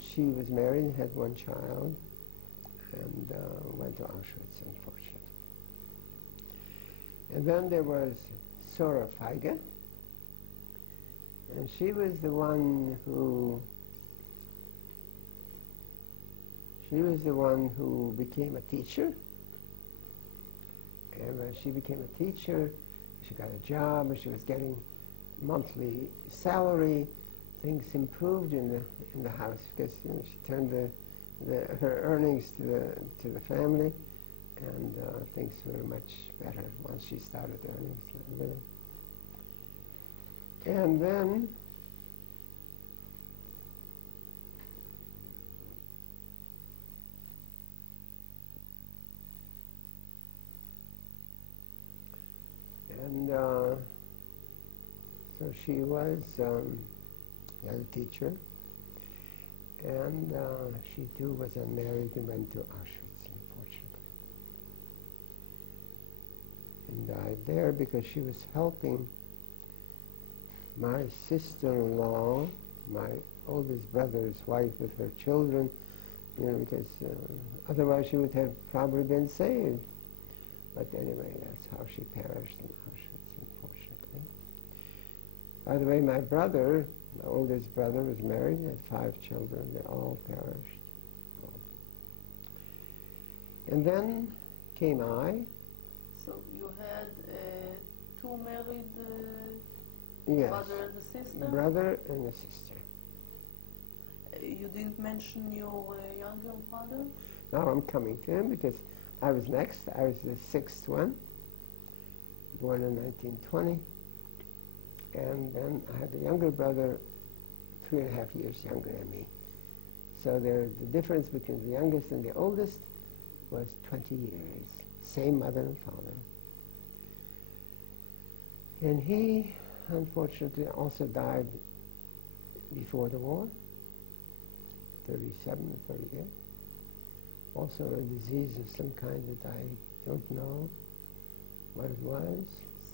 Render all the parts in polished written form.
She was married and had one child and went to Auschwitz, unfortunately. And then there was Sora Feige, and she was the one who became a teacher. And when she became a teacher, she got a job, and she was getting monthly salary. Things improved in the house because she turned her earnings to the family, and things were much better once she started earning a living. And then so she was as a teacher, and she too was unmarried and went to Auschwitz, unfortunately, and died there because she was helping my sister-in-law, my oldest brother's wife, with her children, because otherwise she would have probably been saved. But anyway, that's how she perished in Auschwitz, unfortunately. By the way, my brother, my oldest brother, was married, had 5 children. They all perished. And then came I. So you had 2 married Yes. brother and a sister? Brother and a sister. You didn't mention your younger brother? Now I'm coming to him because I was next. I was the 6th one, born in 1920. And then I had a younger brother, 3.5 years younger than me. So the difference between the youngest and the oldest was 20 years. Same mother and father. And he, unfortunately, also died before the war, 37 or 38. Also a disease of some kind that I don't know what it was.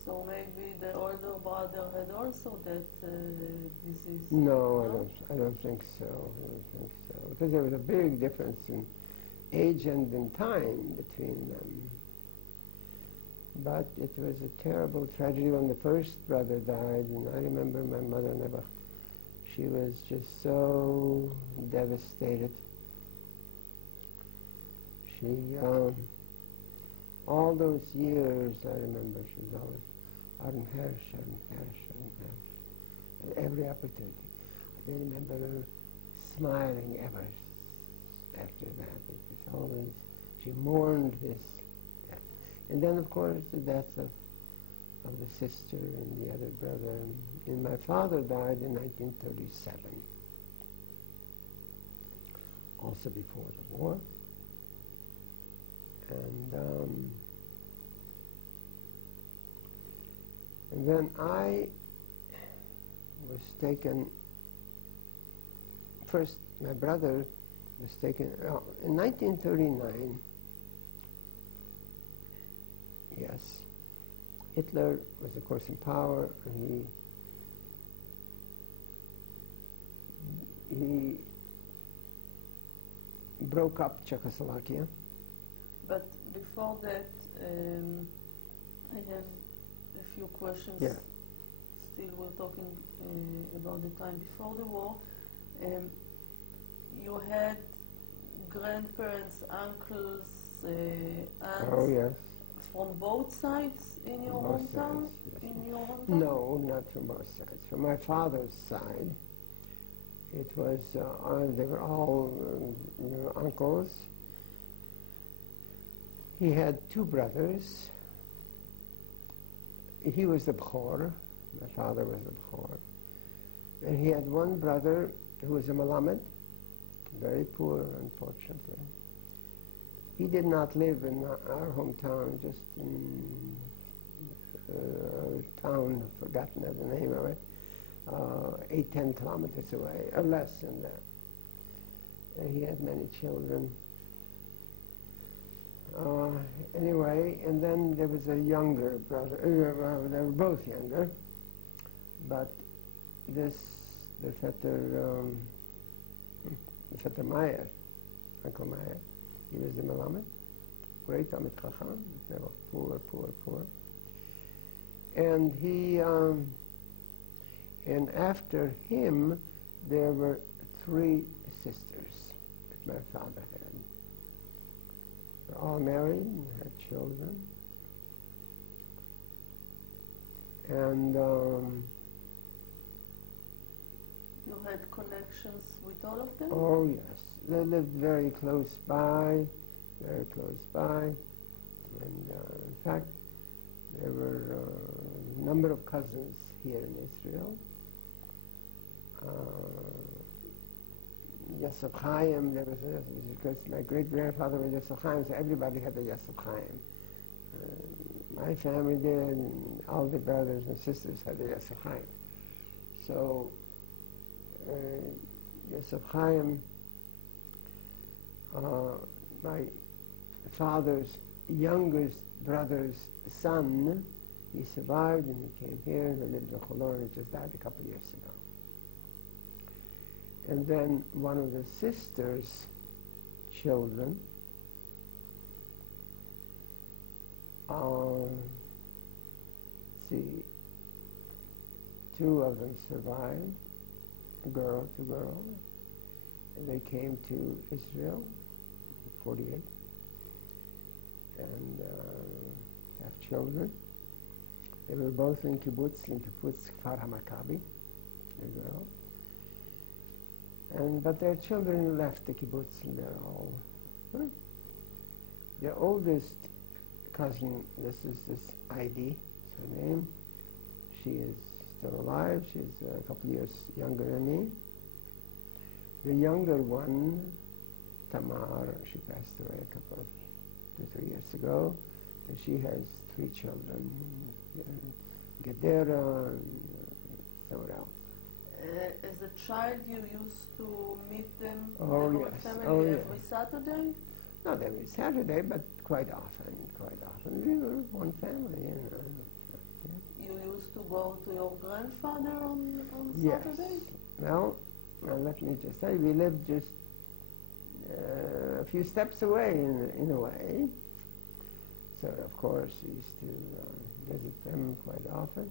So maybe the older brother had also that disease? No, I don't think so. I don't think so. Because there was a big difference in age and in time between them. But it was a terrible tragedy when the first brother died, and I remember my mother never, she was just so devastated. She, all those years, I remember, she was always, Arden Hersh, at every opportunity. I didn't remember her smiling ever after that. It was always, she mourned this death. And then, of course, the death of the sister and the other brother. And my father died in 1937, also before the war. And then I was taken, first my brother was taken, in 1939, yes, Hitler was of course in power, and he broke up Czechoslovakia. But before that, I have a few questions. Yeah. Still, we're talking about the time before the war. You had grandparents, uncles, aunts. Oh yes. From both sides in your Both hometown? sides, yes. In your hometown? No, not from both sides. From my father's side, it was, they were all uncles. He had 2 brothers. He was the Bchor. My father was the Bchor. And he had one brother who was a Malamed, very poor, unfortunately. He did not live in our hometown, just in a town, I've forgotten the name of it, 8-10 kilometers away, or less than that. And he had many children. Anyway, and then there was a younger brother. They were both younger, but the Vetter Vetter Meyer, Uncle Meyer. He was the Melamed, great Talmid Chacham, never poor. And and after him, there were 3 sisters that my father had. They were all married and had children. And you had connections with all of them? oh yes, they lived very close by. And in fact, there were a number of cousins here in Israel. Yosef Chaim, there was because my great-grandfather was Yosef Chaim, so everybody had a Yosef Chaim. My family did, and all the brothers and sisters had a Yosef Chaim. So Yosef Chaim, my father's youngest brother's son, he survived and he came here and he lived in Cholon. He just died a couple of years ago. And then one of the sister's children, see, 2 of them survived, two girls, and they came to Israel in 48 and have children. They were both in kibbutz Kfar HaMakabi, the girls. But their children left the kibbutz and they're all, the oldest cousin, this is this Heidi, is her name. She is still alive. She's a couple of years younger than me. The younger one, Tamar, she passed away a couple of 2-3 years ago, and she has 3 children, Gedera and someone else. As a child, you used to meet them, Oh, the whole yes. family, Oh, every yes. Saturday? Not every Saturday, but quite often. We were one family, You used to go to your grandfather on Yes. Saturdays? Well, let me just say, we lived just a few steps away in a way. So, of course, we used to visit them quite often.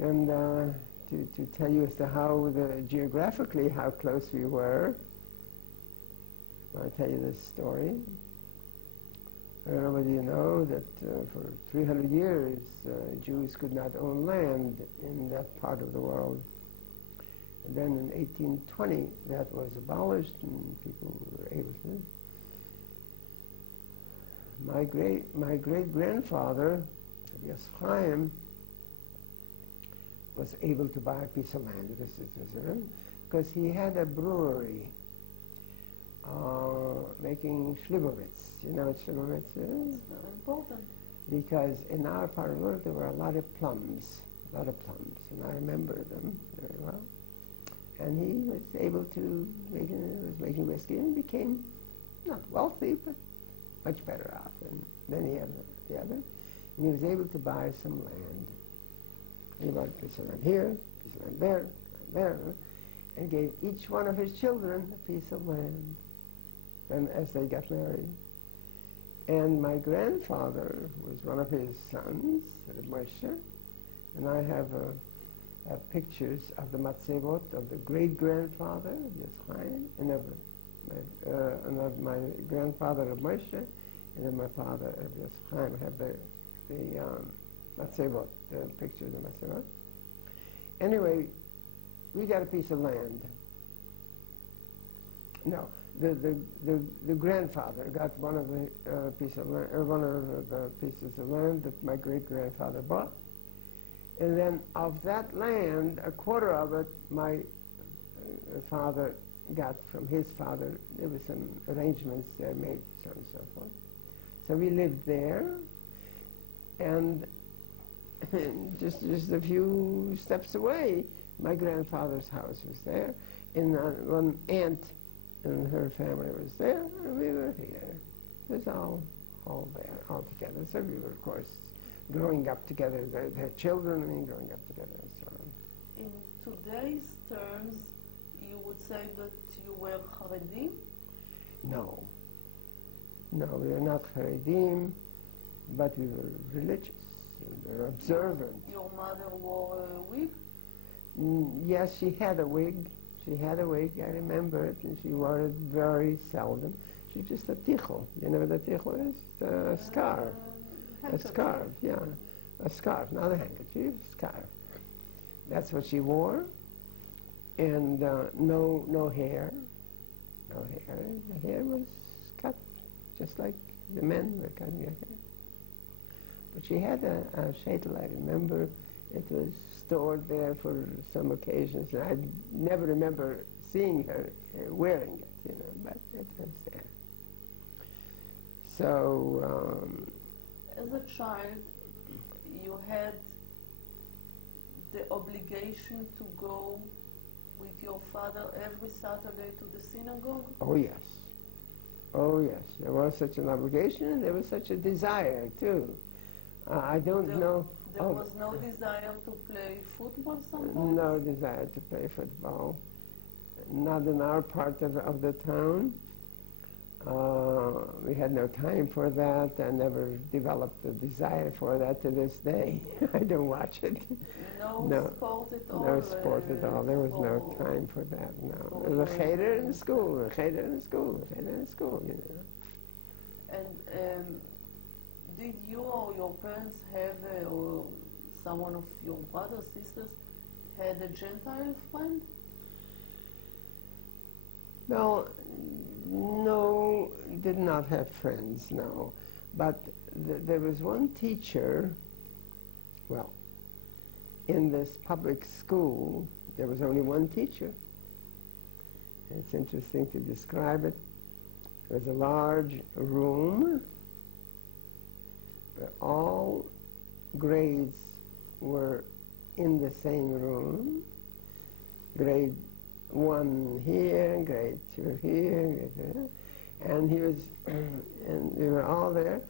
And to tell you as to how geographically how close we were, I'll tell you this story. I don't know whether you know that for 300 years Jews could not own land in that part of the world. And then in 1820 that was abolished and people were able to. My great-grandfather, Yosef Chaim, was able to buy a piece of land because he had a brewery making Slivovitz. You know what Slivovitz is? It's very important. Because in our part of the world there were a lot of plums, and I remember them very well. And he was able to making whiskey and became not wealthy, but much better off than many of the others. And he was able to buy some land. He bought a piece of land here, a piece of land there, and gave each one of his children a piece of land. And as they got married. And my grandfather was one of his sons, Moshe, and I have pictures of the matzevot of the great-grandfather, Yosef Chaim, and of my grandfather of Moshe, and of my father of Yosef Chaim. I have the matzevot, the picture of the matzevot. Anyway, we got a piece of land. No, the grandfather got one of the pieces of land that my great-grandfather bought. And then of that land, a quarter of it, my father got from his father. There were some arrangements there made, so on and so forth. So we lived there, and just a few steps away, my grandfather's house was there, and one aunt and her family was there, and we were here. It was all there, all together. So we were, of course, growing up together. Their children, growing up together and so on. In today's terms, say that you were Haredim? No. No, we were not Haredim, but we were religious. We were observant. Your mother wore a wig? Yes, she had a wig. She had a wig, I remember it, and she wore it very seldom. She's just a tichel. You know what a tichel is? A scarf. A scarf, yeah. A scarf, not a handkerchief, scarf. That's what she wore. And no hair. No hair. The hair was cut just like the men were cutting their hair. But she had a sheitel, I remember. It was stored there for some occasions, and I never remember seeing her wearing it, but it was there. So, as a child, you had the obligation to go with your father every Saturday to the synagogue? oh yes. Oh yes, there was such an obligation, and there was such a desire, too. I don't know. There was no desire to play football sometimes? No desire to play football. Not in our part of the town. We had no time for that. I never developed a desire for that to this day. I don't watch it. No sport at all? No sport at all. There was no time for that, no. There was a cheder in school, a cheder in school, a cheder in school, And did you or your parents have, or someone of your brothers, sisters, had a Gentile friend? No, did not have friends, no. But there was one teacher, well, in this public school, there was only one teacher. It's interesting to describe it. There was a large room, but all grades were in the same room. Grade 1 here, grade 2 here, grade 3, and he was, and they were all there.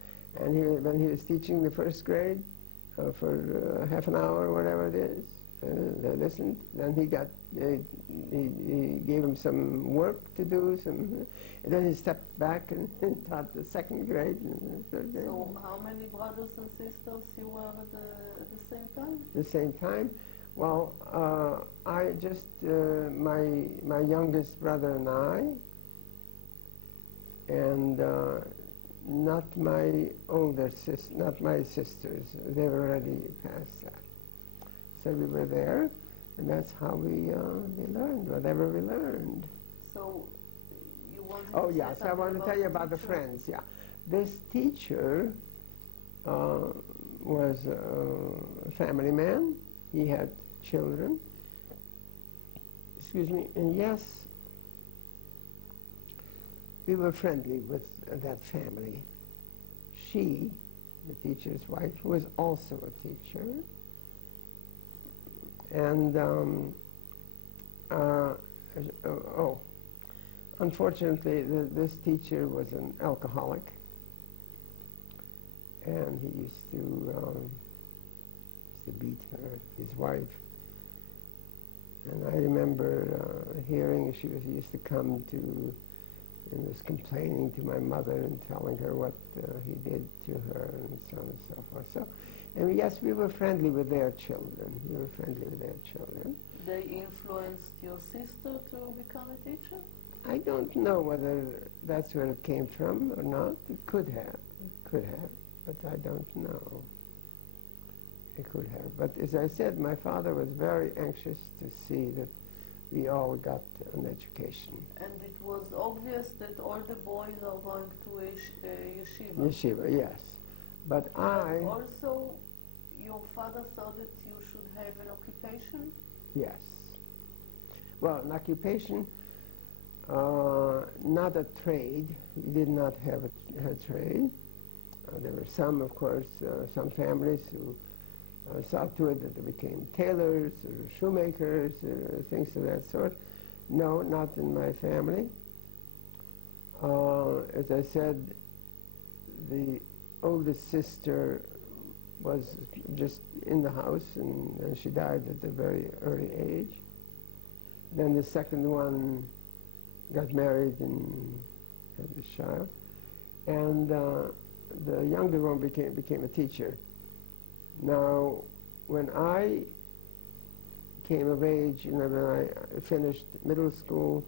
And when he was teaching the first grade for half an hour or whatever it is, they listened. Then he gave him some work to do, and then he stepped back and taught the second grade and the third grade. So how many brothers and sisters you were at the same time? The same time? Well, I just, my youngest brother and I, and not my older not my sisters. They were already past that. So we were there, and that's how we learned, whatever we learned. So you wanted Oh, to yes, say I want to tell you about the teacher? friends, yeah. This teacher was a family man. He had children. Excuse me, and yes, we were friendly with that family. She, the teacher's wife, was also a teacher. And, unfortunately, this teacher was an alcoholic, and he used to beat her, his wife. And I remember hearing she used to come to, and was complaining to my mother and telling her what he did to her and so on and so forth. So, and yes, we were friendly with their children. We were friendly with their children. They influenced your sister to become a teacher? I don't know whether that's where it came from or not. It could have, but I don't know. It could have. But as I said, my father was very anxious to see that we all got an education. And it was obvious that all the boys are going to yeshiva. Yeshiva, yes. But also, your father thought that you should have an occupation? Yes. Well, an occupation, not a trade. We did not have a trade. There were some, of course, some families who saw to it that they became tailors or shoemakers or things of that sort. No, not in my family. As I said, the oldest sister was just in the house, and she died at a very early age. Then the second one got married and had a child. And the younger one became a teacher. Now, when I came of age, when I finished middle school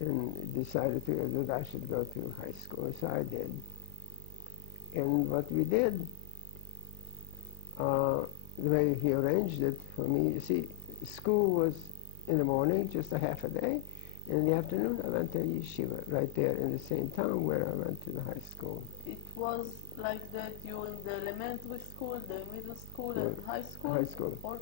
and decided that I should go to high school, so I did. And what we did, the way he arranged it for me, you see, school was in the morning, just a half a day. In the afternoon, I went to yeshiva, right there in the same town where I went to the high school. It was like that during the elementary school, the middle school, and high school? High school. All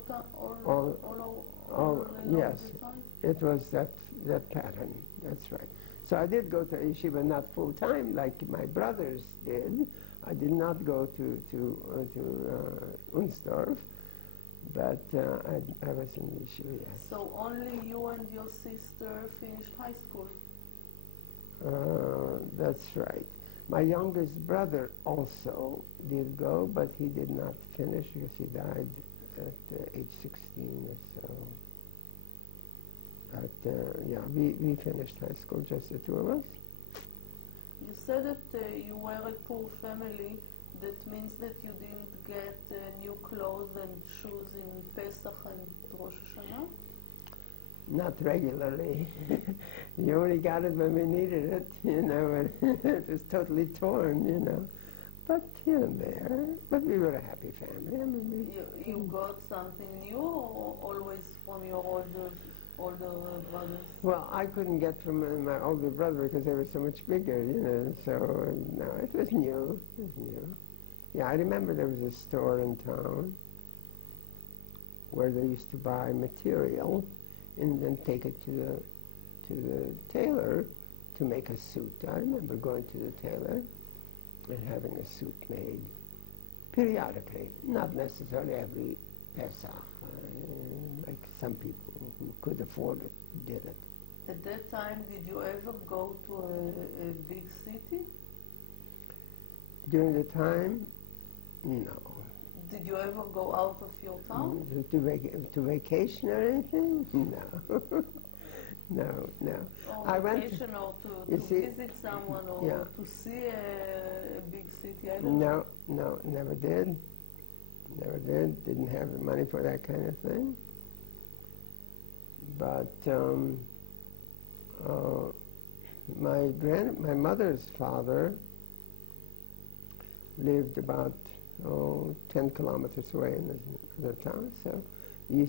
yes, the time? it was that pattern, that's right. So I did go to yeshiva, not full time like my brothers did. I did not go to Unsdorf, but I was in yeshiva, yes. So only you and your sister finished high school? That's right. My youngest brother also did go, but he did not finish because he died at age 16 or so. But yeah, we finished high school, just the two of us. You said that you were a poor family. That means that you didn't get new clothes and shoes in Pesach and Rosh Hashanah? Not regularly. You only got it when we needed it, and it was totally torn, But here and there. But we were a happy family. I mean, you got something new, or always from your older brothers? Well, I couldn't get from my older brother because they were so much bigger, So no, it was new. It was new. Yeah, I remember there was a store in town where they used to buy material and then take it to the tailor to make a suit. I remember going to the tailor and having a suit made periodically, not necessarily every Pesach, like some people who could afford it did it. At that time, did you ever go to a big city? During the time, no. Did you ever go out of your town? To vacation or anything? No. No. Or I vacation or to visit someone or yeah. to see a big city? I don't know. No, never did. Never did. Didn't have the money for that kind of thing. But my mother's father lived about 10 kilometers away in another town, so I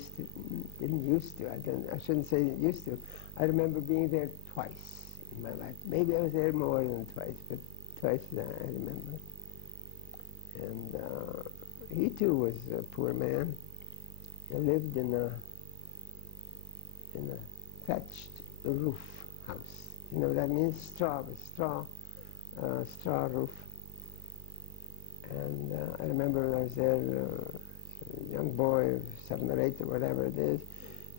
shouldn't say used to. I remember being there twice in my life. Maybe I was there more than twice, but twice I remember. And he too was a poor man. He lived in a thatched roof house. You know what that means? Straw roof. And I remember when I was there, a young boy of 7 or 8 or whatever it is,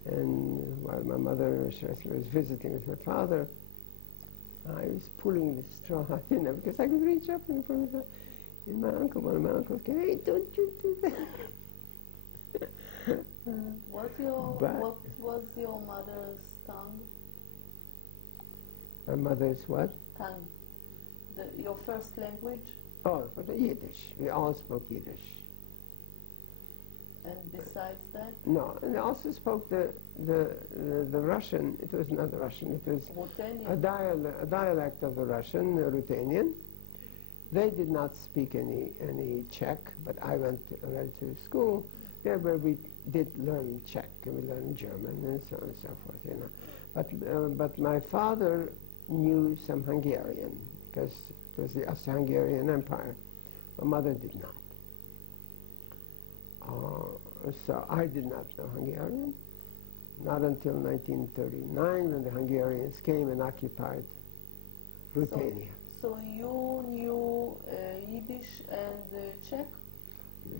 and while my mother was visiting with her father, I was pulling the straw, because I could reach up and pull it. And one of my uncles came, "Hey, don't you do that." What was your mother's tongue? My mother's what? Tongue. Your first language? Oh, Yiddish. We all spoke Yiddish. And besides that? No, and they also spoke the Russian. It was not Russian. It was Ruthenian. a dialect of the Russian, Ruthenian. They did not speak any Czech, but I went to school there where we did learn Czech and we learned German and so on and so forth. But my father knew some Hungarian because it was the Austro-Hungarian Empire. My mother did not. So I did not know Hungarian, not until 1939 when the Hungarians came and occupied Ruthenia. So you knew Yiddish and Czech?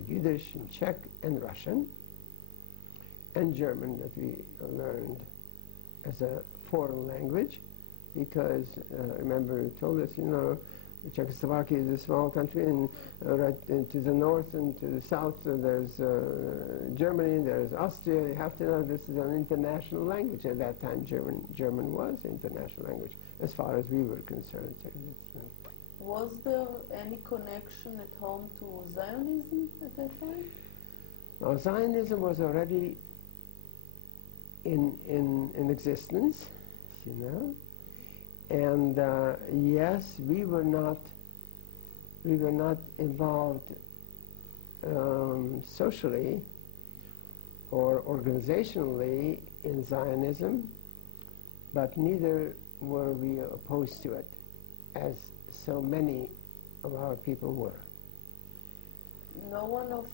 Yiddish and Czech and Russian and German that we learned as a foreign language because remember you told us, Czechoslovakia is a small country, and right to the north and to the south there's Germany, there's Austria. You have to know this is an international language. At that time, German was an international language, as far as we were concerned. So was there any connection at home to Zionism at that time? now, Zionism was already in existence, you know. And yes, we were not involved socially or organizationally in Zionism, but neither were we opposed to it, as so many of our people were. No one of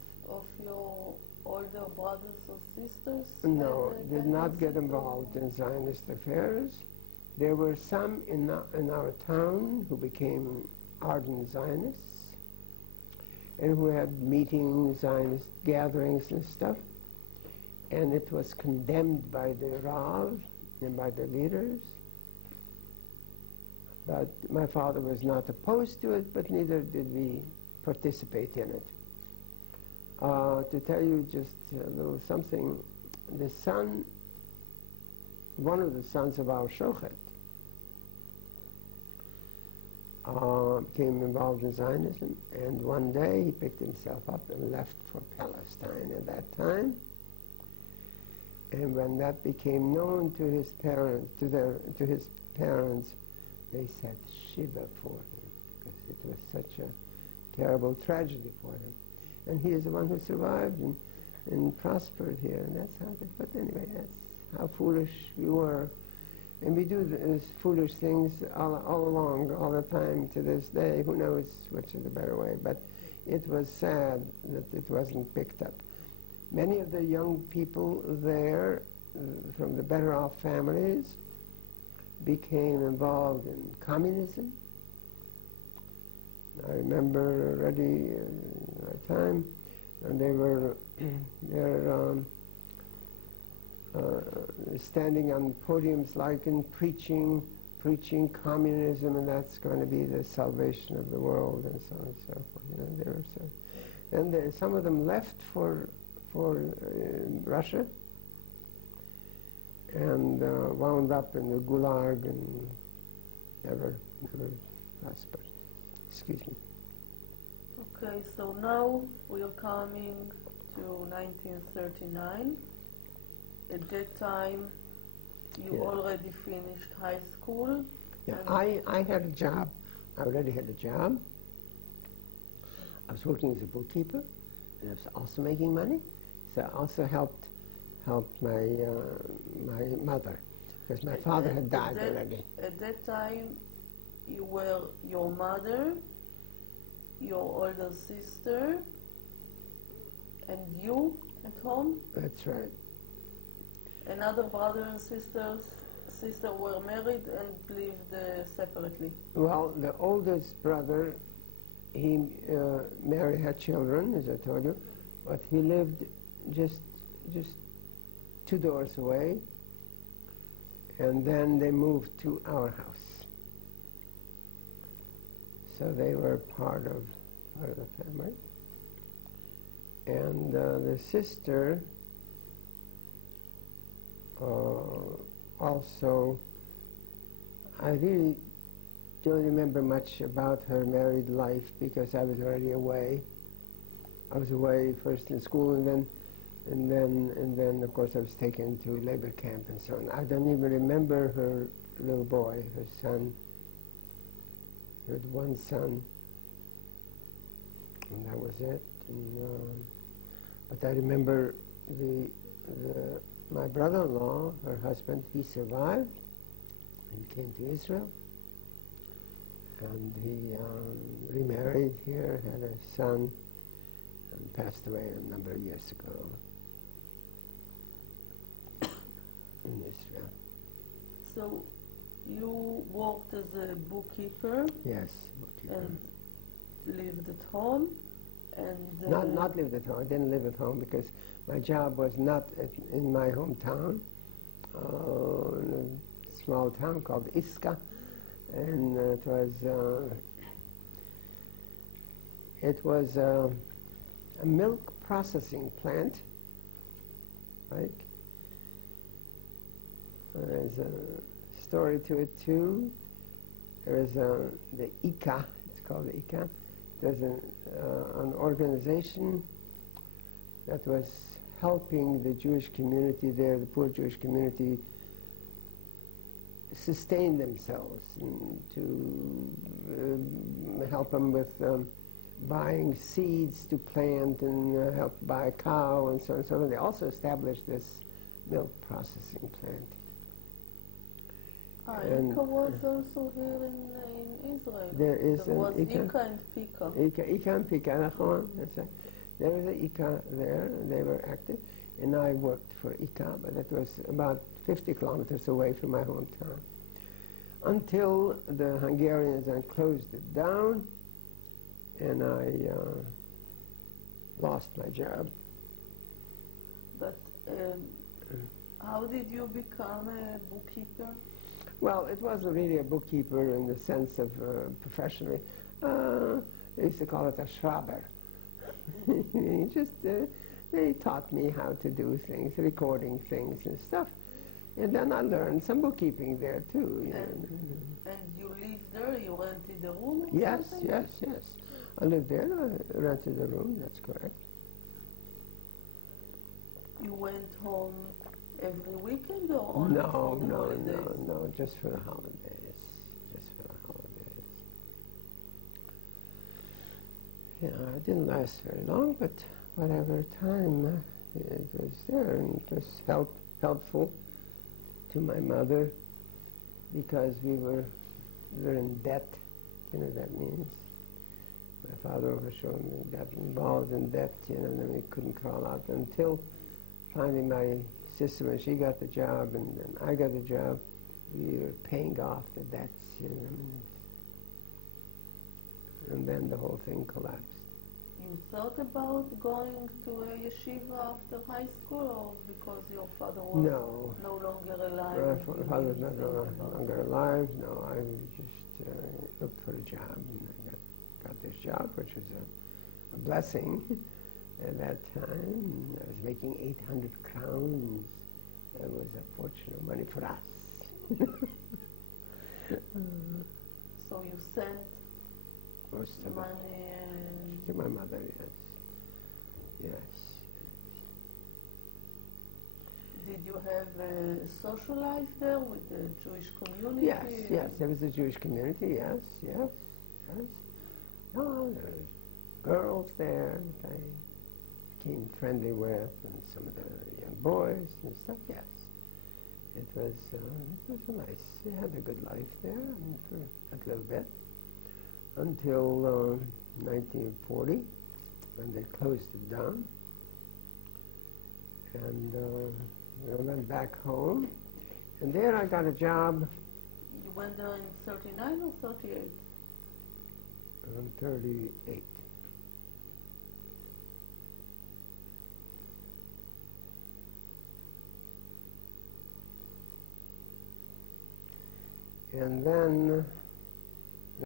your older brothers or sisters? No, did not get involved in Zionist affairs. There were some in our town who became ardent Zionists and who had meetings, Zionist gatherings and stuff, and it was condemned by the Rav and by the leaders. But my father was not opposed to it, but neither did we participate in it. To tell you just a little something, one of the sons of our shochet, became involved in Zionism, and one day he picked himself up and left for Palestine at that time. And when that became known to his parents, they said Shiva for him, because it was such a terrible tragedy for him. And he is the one who survived and prospered here, and that's how it. But anyway, that's how foolish we were. And we do these foolish things all along, all the time to this day. Who knows which is the better way? But it was sad that it wasn't picked up. Many of the young people there, from the better off families, became involved in communism. I remember already in my time, and they were standing on podiums like in preaching communism, and that's going to be the salvation of the world, and so on and so forth. You know, and some of them left for Russia and wound up in the Gulag and never prospered. Excuse me. Okay, so now we are coming to 1939. At that time, you already finished high school. Yeah, I had a job. I already had a job. I was working as a bookkeeper, and I was also making money. So I also helped my mother, because my father had died already. At that time, you were your mother, your older sister, and you at home? That's right. And other brother and sister were married and lived separately? Well, the oldest brother, he married, had children, as I told you, but he lived just 2 doors away, and then they moved to our house. So they were part of the family. And the sister also, I really don't remember much about her married life because I was already away. I was away first in school, and then of course I was taken to labor camp and so on. I don't even remember her little boy, her son. He had one son, and that was it. And, but I remember my brother-in-law, her husband, he survived and came to Israel, and he remarried here, had a son, and passed away a number of years ago in Israel. So you worked as a bookkeeper? Yes, bookkeeper. And lived at home? And not lived at home. I didn't live at home because my job was not in my hometown, in a small town called Iska, and it was It was a milk processing plant, like. There's a story to it too. There is the ICA, it's called the ICA. There's an organization that was helping the Jewish community there, the poor Jewish community, sustain themselves, and to help them with buying seeds to plant and help buy a cow and so on and so on. They also established this milk processing plant. Ika was also here in Israel. There is there was an Ika and Pika. Ika and Pika, that's right. There was an Ika there, and they were active. And I worked for Ika, but that was about 50 kilometers away from my hometown. Until the Hungarians then closed it down, and I lost my job. But how did you become a bookkeeper? Well, it wasn't really a bookkeeper in the sense of professionally. They used to call it a Schraber. They taught me how to do things, recording things and stuff. And then I learned some bookkeeping there too. And you lived there? You rented a room or Yes, something? yes. I lived there. I rented a room, that's correct. You went home every weekend or only for the holidays? No, just for the holidays. Just for the holidays. Yeah, it didn't last very long, but whatever time it was there, and it was helpful to my mother because we were in debt. You know what that means? My father overshowed got involved in debt, and then we couldn't crawl out until finally my sister, when she got the job and then I got the job, we were paying off the debts, and then the whole thing collapsed. You thought about going to a yeshiva after high school, or because your father was no longer alive? My father was no longer alive. No, I just looked for a job, and I got this job, which was a blessing. At that time, I was making 800 crowns. That was a fortune of money for us. So you sent Most of money it to my mother, yes. Did you have a social life there with the Jewish community? Yes, there was a Jewish community, yes. No, there were girls there that I became friendly with, and some of the young boys and stuff, yes. It was a nice, I had a good life there for a little bit, until 1940, when they closed it down. And I went back home, and there I got a job. You went there in 39 or 38? I'm 38. And then